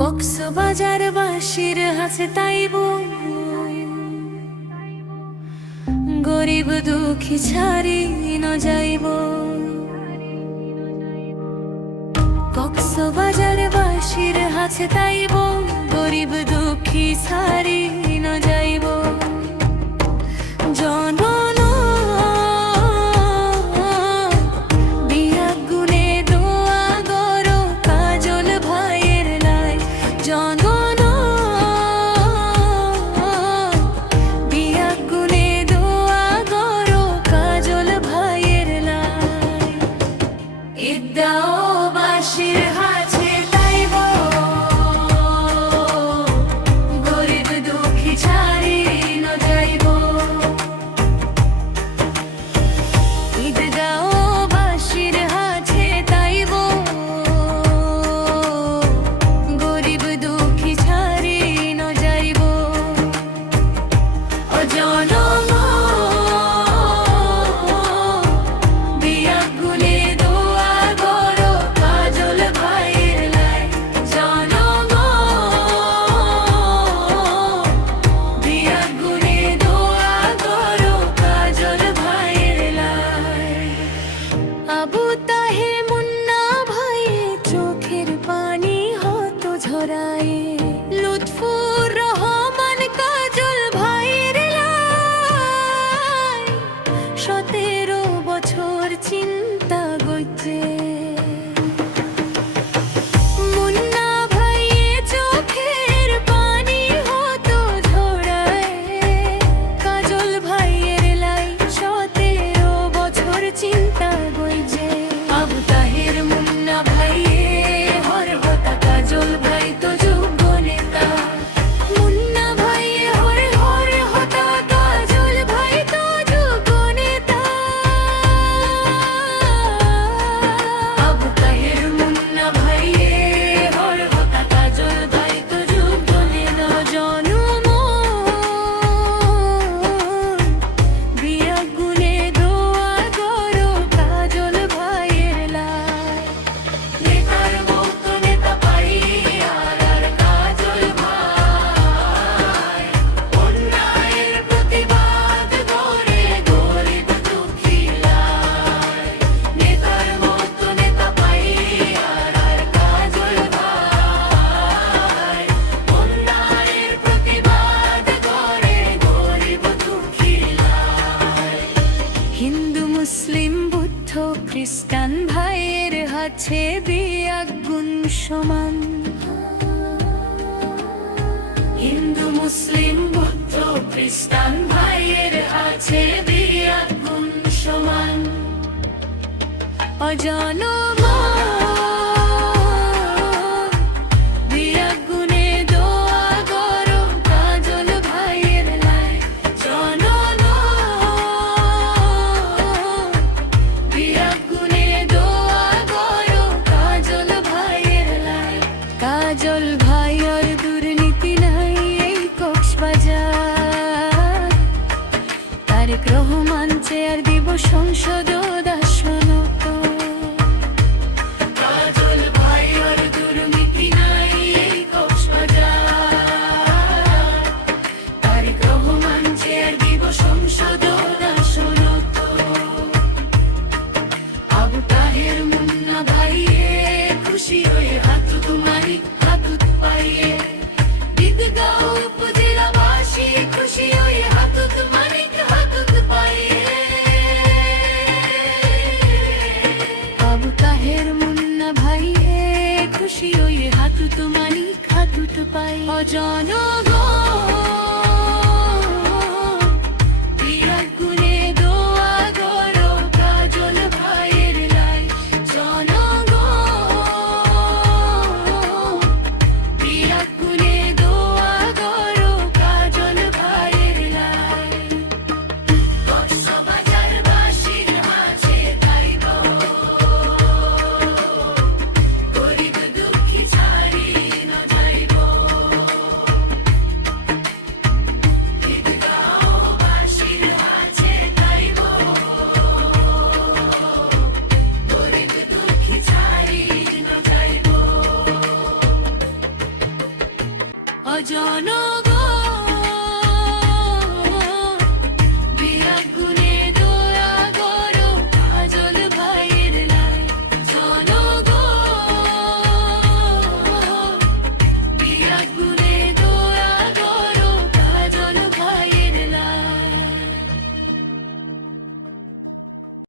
কক্সবাজার বাসির হাসে তাইব গরিব দুঃখী ছাড়ি ন যাইব। কক্সবাজার বাসির হাসে তাইব গরিব দুঃখী ছাড়ি ন যাইব। জনন বিয়াগুনে দোয়া গরো কাজল ভাইয়ের লাই। জনন বিয়াগুনে দোয়া গরো কাজল ভাইয়ের লাই। ইদ্দাও বাসির হাছে তাইব গরিব দুঃখী ছাড়ি ন যাইব। ঈদগাঁও বাসির হাছে তাইব গরিব দুঃখী ছাড়ি ন যাইব। ও জনম বিয়াগুনে দোয়া গরো কাজল ভাইয়ের লাই। জনম বিয়াগুনে দোয়া গরো কাজল ভাইয়ের লাই। আবু তাহের মুন্না ভাই চোখের পানি হতো ঝরায়। লুৎফুর রহমান কাজল ভাইয়ের লাই। 17 বছর চিন্তা গইছে। মুন্না ভাইয়ে চোখের পানি হতো ঝরায়। কাজল ভাইয়ের লাই 17 বছর চিন্তা গইছে। আবু তাহের মুন্না ভাইয়ে হর হতা কাজল ভাই তো যোগ্য নেতা। মুন্না ভাইয়ে হরে হরে হতা কাজল ভাই তো যোগ্য নেতা। আবু তাহের মুন্না ভাইয়ে হরে হতা কাজল ভাই তো যোগ্য নেতা। জনম বিয়াগুনে দোয়া গরো কাজল ভাইয়ের লাই। নেতার মতো নেতা পাই আর কাজল ভাই। অন্যায়ের প্রতিবাদ করে গরিব দুঃখী লাই। নেতার মতো নেতা পাই আর কাজল ভাই। অন্যায়ের প্রতিবাদ করে গরিব দুঃখী লাই। হিন্দু মুসলিম বুদ্ধ খ্রিস্টান ভাইয়ের হাতে বিয়াগুন সমান। হিন্দু মুসলিম বুদ্ধ খ্রিস্টান ভাইয়ের হাতে বিয়াগুন সমান। অজনম বিয়াগুনে দোয়া গরো কাজল ভাইয়ের লাই। জনন বিয়াগুনে দোয়া গরো কাজল ভাইয়ের লাই। কাজল ভাইয়ের দুর্নীতি নাই এই কক্সবাজার। তারেক রহমান চেয়ার দিব সংসদ দাসনত। কাজল ভাইয়ের দুর্নীতি নাই এই কক্সবাজার। তারেক রহমান চেয়ার দিব সংসদ দাসনত। আবু তাহের মুন্না ভাইয়ে খুশি হয়ে হাতুত মারি হাতুত পাইয়ে। ঈদগাঁও উপজেলাবাসী খুশি হয়ে হাতুত মারি হাতুত পাইয়ে। আবু তাহের মুন্না ভাইয়ে খুশি হয়ে হাতুত মারি হাতুত পাই। জনগণ বিয়াগুনে দোয়া গরো কাজল ভাইয়ের লাই। জনগণ বিয়াগুনে দোয়া গরো কাজল ভাইয়ের লাই। কক্সবাজার বাসির হাছে তাইব গরিব দুঃখী ছাড়ি ন যাইব। অজনগণ